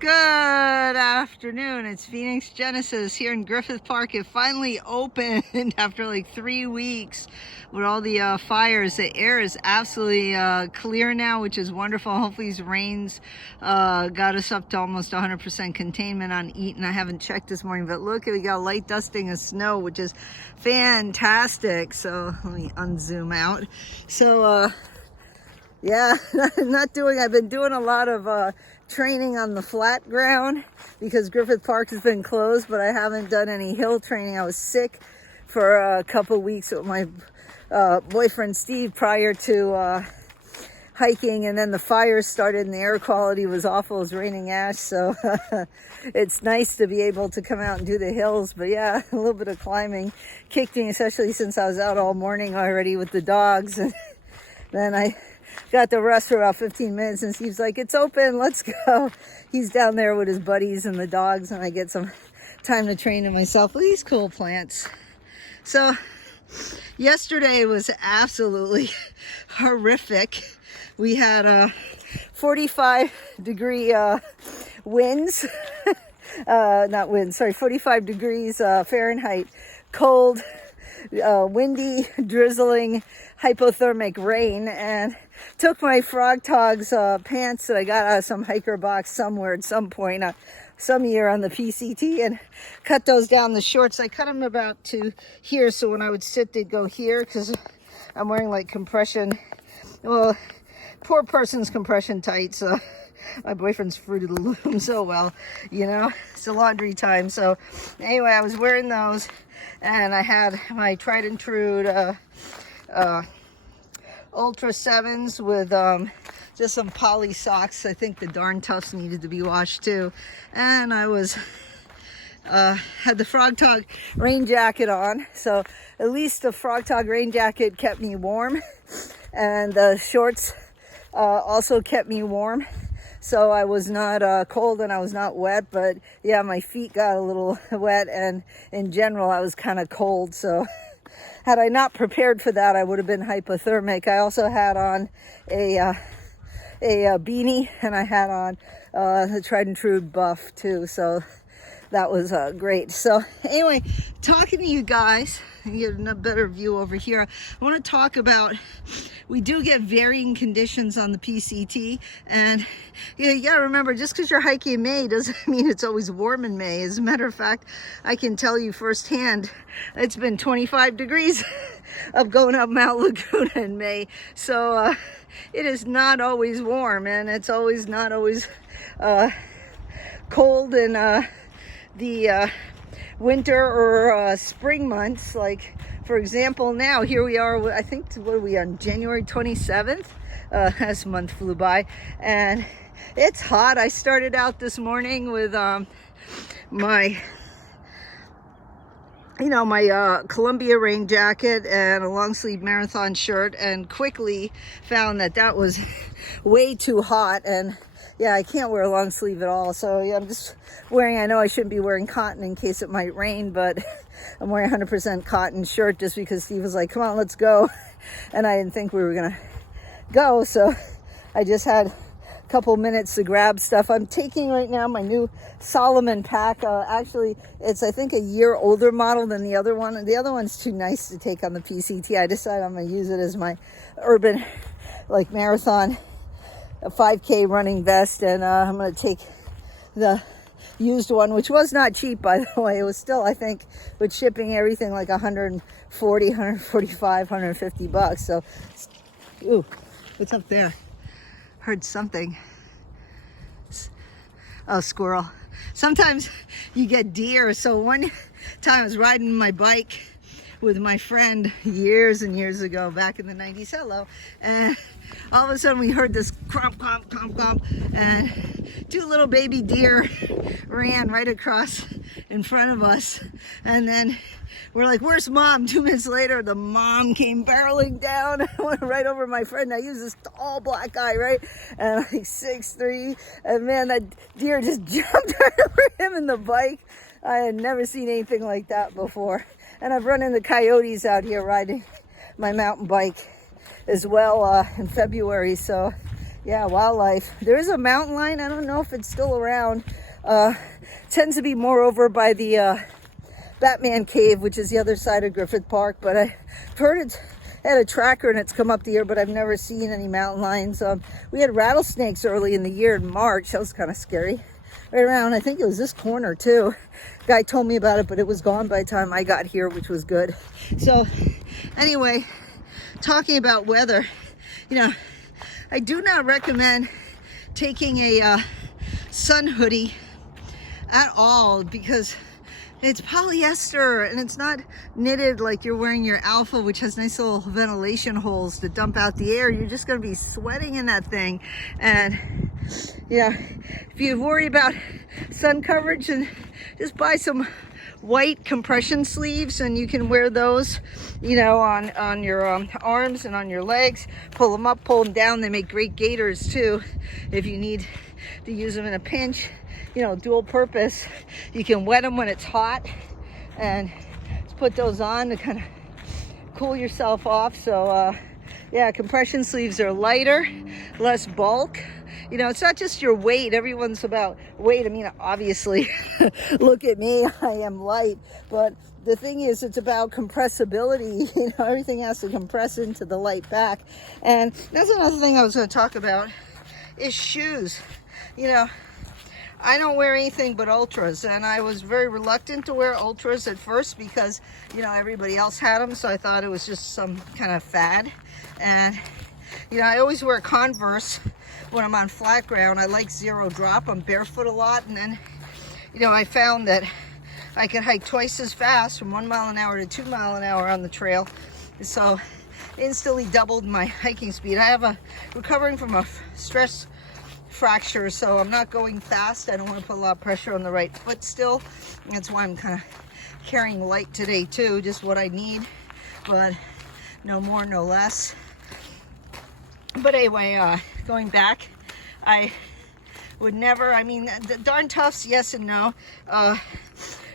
Good afternoon. It's Phoenix Genesis here in Griffith Park. It finally opened after like 3 weeks with all the fires. The air is absolutely clear now, which is wonderful. Hopefully these rains got us up to almost 100% containment on Eaton. I haven't checked this morning, but look, we got light dusting of snow, which is fantastic. So let me unzoom out. So yeah, I've been doing a lot of training on the flat ground because Griffith Park has been closed, but I haven't done any hill training. I was sick for a couple weeks with my boyfriend Steve prior to hiking, and then the fires started and the air quality was awful. It was raining ash, so it's nice to be able to come out and do the hills. But yeah, a little bit of climbing kicked me, especially since I was out all morning already with the dogs. And then I got to rest for about 15 minutes, and Steve's like, it's open, let's go. He's down there with his buddies and the dogs, and I get some time to train to myself with these cool plants. So yesterday was absolutely horrific. We had 45-degree winds, not winds, sorry, 45 degrees Fahrenheit, cold, windy, drizzling, hypothermic rain, and took my Frog Togs pants that I got out of some hiker box somewhere at some point, some year on the PCT, and cut those down. The shorts, I cut them about to here, so when I would sit, they'd go here, because I'm wearing like compression, well, poor person's compression tights. My boyfriend's Fruit of the Loom so well, you know, it's a laundry time. So anyway, I was wearing those, and I had my tried and true Ultra 7s with just some poly socks. I think the darn toughs needed to be washed too. And I was had the Frog Tog rain jacket on, so at least the Frog Tog rain jacket kept me warm, and the shorts also kept me warm, so I was not cold and I was not wet. But yeah, my feet got a little wet, and in general I was kind of cold. So had I not prepared for that, I would have been hypothermic. I also had on a beanie, and I had on the tried and true buff too, so that was great. So anyway, talking to you guys, you get a better view over here. I want to talk about, we do get varying conditions on the PCT, and you gotta remember, just because you're hiking in May doesn't mean it's always warm in May. As a matter of fact, I can tell you firsthand, it's been 25 degrees of going up Mount Laguna in May. So it is not always warm, and it's always not always cold in the winter or spring months. Like, for example, now here we are, I think, what are we on, January 27th? This month flew by, and it's hot. I started out this morning with my Columbia rain jacket and a long sleeve marathon shirt, and quickly found that that was way too hot. And yeah, I can't wear a long sleeve at all. So yeah, I'm just wearing, I know I shouldn't be wearing cotton in case it might rain, but I'm wearing a 100% cotton shirt just because Steve was like, come on, let's go. And I didn't think we were gonna go, so I just had a couple minutes to grab stuff. I'm taking right now my new Solomon pack. Actually, it's, I think, a year older model than the other one. The other one's too nice to take on the PCT. I decided I'm gonna use it as my urban, like, marathon, a 5K running vest, and I'm going to take the used one, which was not cheap, by the way. It was still, I think, with shipping, everything, like 140, 145, 150 bucks. So, ooh, what's up there? Heard something. Oh, squirrel. Sometimes you get deer. So one time I was riding my bike with my friend years and years ago, back in the 90s. Hello. And all of a sudden we heard this cromp, cromp, cromp, cromp, and two little baby deer ran right across in front of us. And then we're like, where's mom? 2 minutes later, the mom came barreling down. I went right over my friend. I use this tall black guy, right? And like 6'3", and man, that deer just jumped right over him in the bike. I had never seen anything like that before. And I've run into coyotes out here riding my mountain bike as well in February. So Yeah, wildlife. There is a mountain lion. I don't know if it's still around. Tends to be more over by the Batman Cave, which is the other side of Griffith Park. But I've heard it's had a tracker and it's come up the year, but I've never seen any mountain lions. We had rattlesnakes early in the year in March. That was kind of scary. Right around, I think it was this corner too. Guy told me about it, but it was gone by the time I got here, which was good. So anyway, talking about weather, you know, I do not recommend taking a sun hoodie at all, because it's polyester and it's not knitted like you're wearing your Alpha, which has nice little ventilation holes to dump out the air. You're just going to be sweating in that thing. And yeah, if you worry about sun coverage, and just buy some white compression sleeves, and you can wear those, you know, on your arms and on your legs. Pull them up, pull them down. They make great gaiters too if you need to use them in a pinch. You know, dual purpose. You can wet them when it's hot, and just put those on to kind of cool yourself off. So yeah, compression sleeves are lighter, less bulk. You know, it's not just your weight. Everyone's about weight. I mean, obviously, look at me, I am light, but the thing is, it's about compressibility. You know, everything has to compress into the light back. And that's another thing I was going to talk about, is shoes. You know, I don't wear anything but ultras, and I was very reluctant to wear ultras at first because, you know, everybody else had them, so I thought it was just some kind of fad. And, you know, I always wear Converse when I'm on flat ground. I like zero drop. I'm barefoot a lot, and then, you know, I found that I could hike twice as fast from 1 mile an hour to 2 mile an hour on the trail. So instantly doubled my hiking speed. I have recovering from a stress fracture, so I'm not going fast. I don't want to put a lot of pressure on the right foot still. That's why I'm kind of carrying light today too, just what I need, but no more, no less. But anyway, going back, I would never, I mean, the darn toughs, yes and no.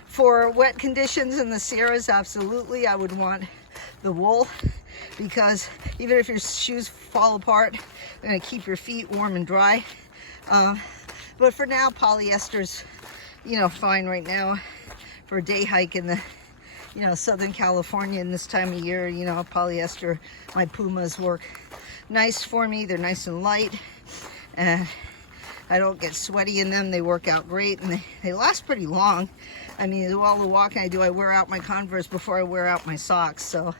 For wet conditions in the Sierras, absolutely, I would want the wool, because even if your shoes fall apart, they're going to keep your feet warm and dry. But for now, polyester's, you know, fine right now for a day hike in the, you know, Southern California in this time of year. You know, polyester, my Pumas work nice for me. They're nice and light, and I don't get sweaty in them. They work out great, and they last pretty long. I mean, all the walking I do, I wear out my Converse before I wear out my socks. So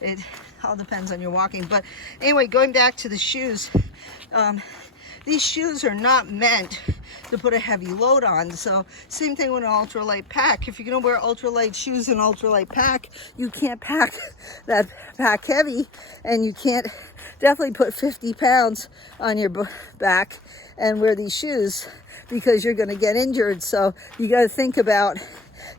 it all depends on your walking. But anyway, going back to the shoes, these shoes are not meant to put a heavy load on. So same thing with an ultralight pack. If you're gonna wear ultralight shoes and ultralight pack, you can't pack that pack heavy, and you can't definitely put 50 pounds on your back and wear these shoes, because you're gonna get injured. So you gotta think about,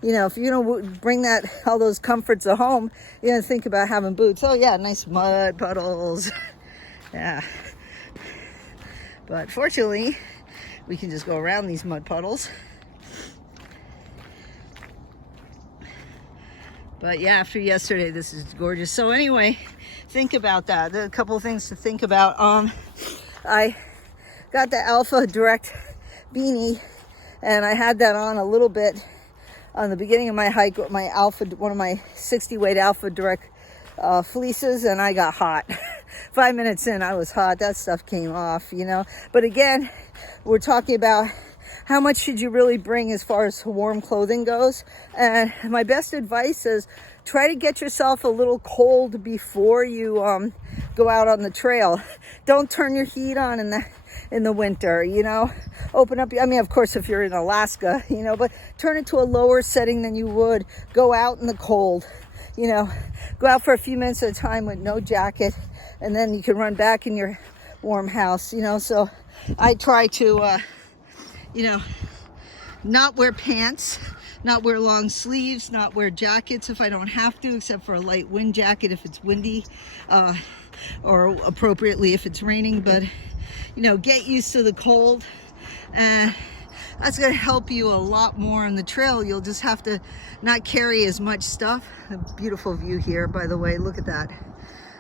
you know, if you're gonna bring all those comforts at home, you're gonna think about having boots. Oh yeah, nice mud puddles. Yeah. But fortunately, we can just go around these mud puddles. But yeah, after yesterday, this is gorgeous. So anyway, think about that. There are a couple of things to think about. I got the Alpha Direct beanie, and I had that on a little bit on the beginning of my hike with my Alpha, one of my 60 weight Alpha Direct fleeces, and I got hot. 5 minutes in, I was hot. That stuff came off, you know. But again, we're talking about how much should you really bring as far as warm clothing goes. And my best advice is try to get yourself a little cold before you go out on the trail. Don't turn your heat on in the winter, you know. Open up, I mean, of course, if you're in Alaska, you know, but turn it to a lower setting than you would. Go out in the cold, you know. Go out for a few minutes at a time with no jacket, and then you can run back in your warm house, you know. So I try to, you know, not wear pants, not wear long sleeves, not wear jackets if I don't have to, except for a light wind jacket if it's windy, or appropriately if it's raining. But, you know, get used to the cold, and that's going to help you a lot more on the trail. You'll just have to not carry as much stuff. A beautiful view here, by the way. Look at that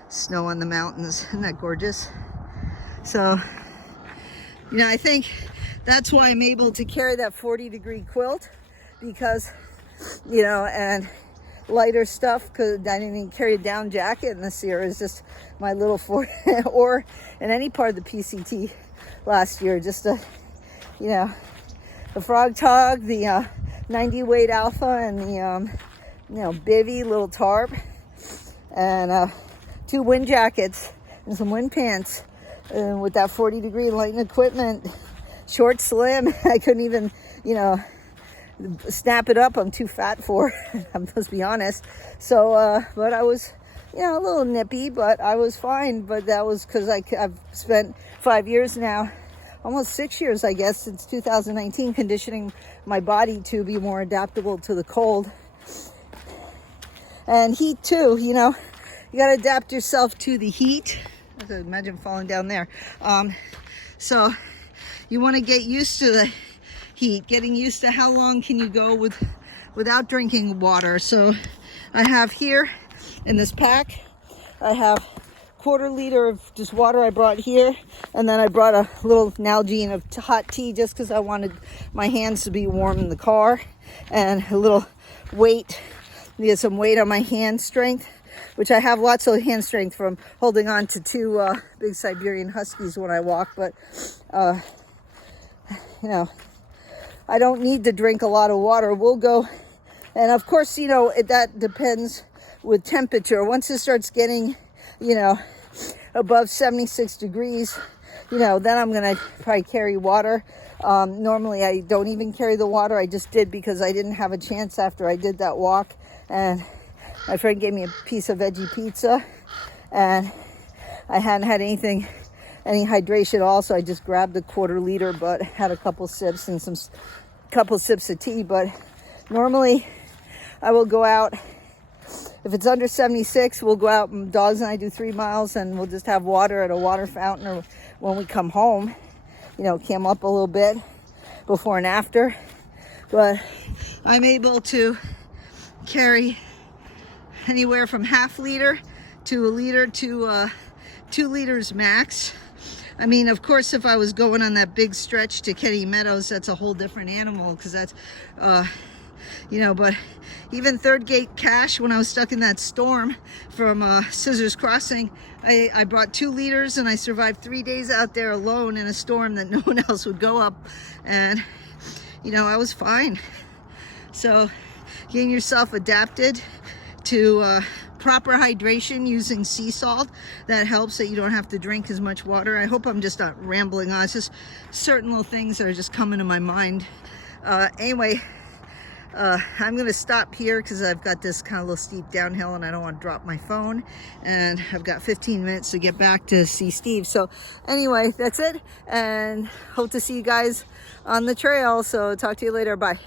snow on the mountains. Isn't that gorgeous? So You know, I think that's why I'm able to carry that 40-degree quilt, because, you know, and lighter stuff, because I didn't even carry a down jacket in this year. It's just my little or in any part of the PCT last year, just a, you know, the frog tog, the 90 weight alpha, and the you know, bivy little tarp, and 2 wind jackets and some wind pants, and with that 40-degree lighting equipment, short, slim. I couldn't even, you know, snap it up. I'm too fat for it. Let's be honest. So but I was, you know, a little nippy, but I was fine. But that was because I've spent 5 years now, almost 6 years, I guess, since 2019, conditioning my body to be more adaptable to the cold and heat too. You know, you got to adapt yourself to the heat. I can imagine falling down there. So you want to get used to the heat, getting used to how long can you go without drinking water. So I have here in this pack, I have 1/4 liter of just water I brought here, and then I brought a little Nalgene of hot tea just because I wanted my hands to be warm in the car, and a little weight, get some weight on my hand strength, which I have lots of hand strength from holding on to 2 big Siberian Huskies when I walk. But you know, I don't need to drink a lot of water. We'll go, and of course, you know, that depends with temperature. Once it starts getting, you know, above 76 degrees, you know, then I'm gonna probably carry water. Normally I don't even carry the water. I just did because I didn't have a chance after I did that walk, and my friend gave me a piece of veggie pizza, and I hadn't had any hydration also. I just grabbed a 1/4 liter, but had a couple sips and couple sips of tea. But normally I will go out, if it's under 76, we'll go out, and dogs and I do 3 miles, and we'll just have water at a water fountain, or when we come home, you know, cam up a little bit before and after. But I'm able to carry anywhere from 1/2 liter to 1 liter to 2 liters max. I mean, of course, if I was going on that big stretch to Kenny Meadows, that's a whole different animal, because that's, you know, but even Third Gate Cache, when I was stuck in that storm from Scissors Crossing, I brought 2 liters, and I survived 3 days out there alone in a storm that no one else would go up, and, you know, I was fine. So getting yourself adapted to proper hydration using sea salt, that helps, that you don't have to drink as much water. I hope I'm just not rambling on. It's just certain little things that are just coming to my mind. Anyway, I'm gonna stop here because I've got this kind of little steep downhill, and I don't want to drop my phone, and I've got 15 minutes to get back to see Steve. So anyway, that's it, and hope to see you guys on the trail. So talk to you later. Bye.